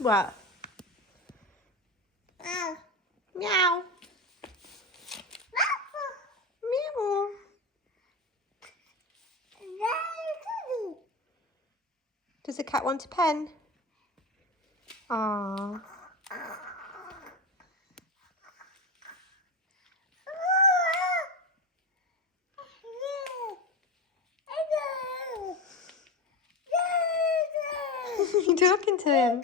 What? Meow. Meow. Meow. Does the cat want a pen? Aww. You talking to him?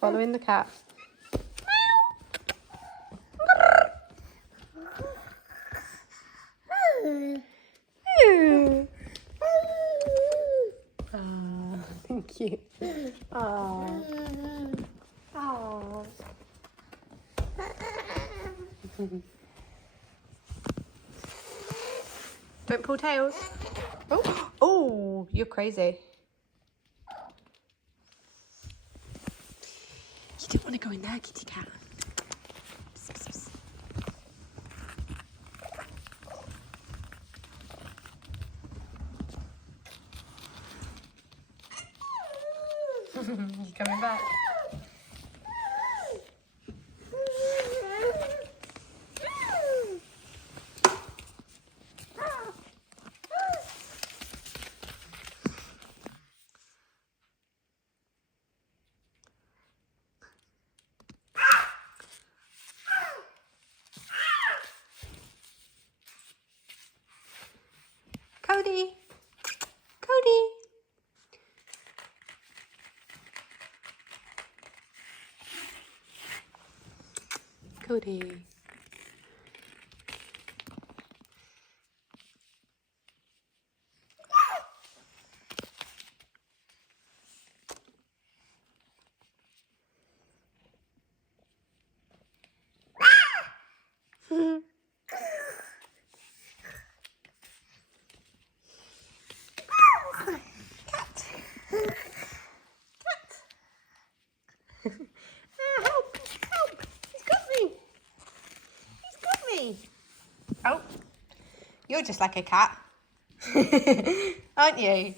Following the cat. Oh, thank you. Oh. Oh. Don't pull tails. Oh, oh, you're crazy. You don't want to go in there, kitty cat. Psst, psst, psst. You coming back? Kodi. Kodi. Kodi. Help! Help! He's got me! He's got me! Oh, you're just like a cat. Aren't you?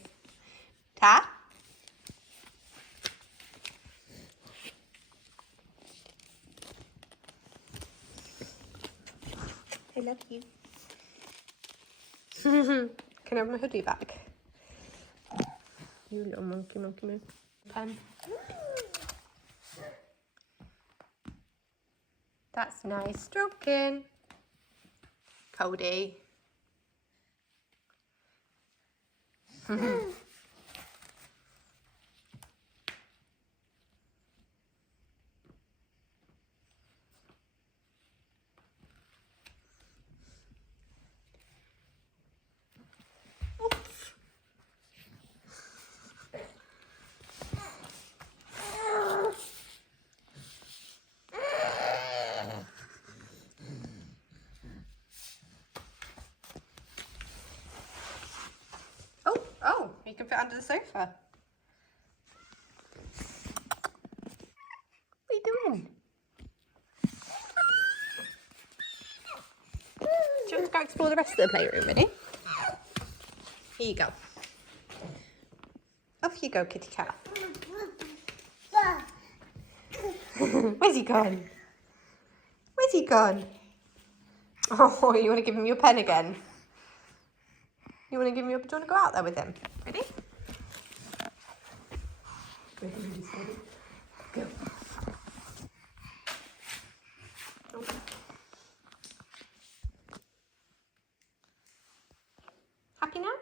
Ta? I love you. Can I have my hoodie back? You little monkey, monkey, monkey. Pen. That's nice stroking. Kodi. Oops. Oh, you can fit under the sofa. What are you doing? Do you want to go explore the rest of the playroom, ready? Here you go. Off you go, kitty cat. Where's he gone? Where's he gone? Oh, you want to give him your pen again? You want to give him your... Do you want to go out there with him? Ready? Ready, steady. Go. Oh. Happy now?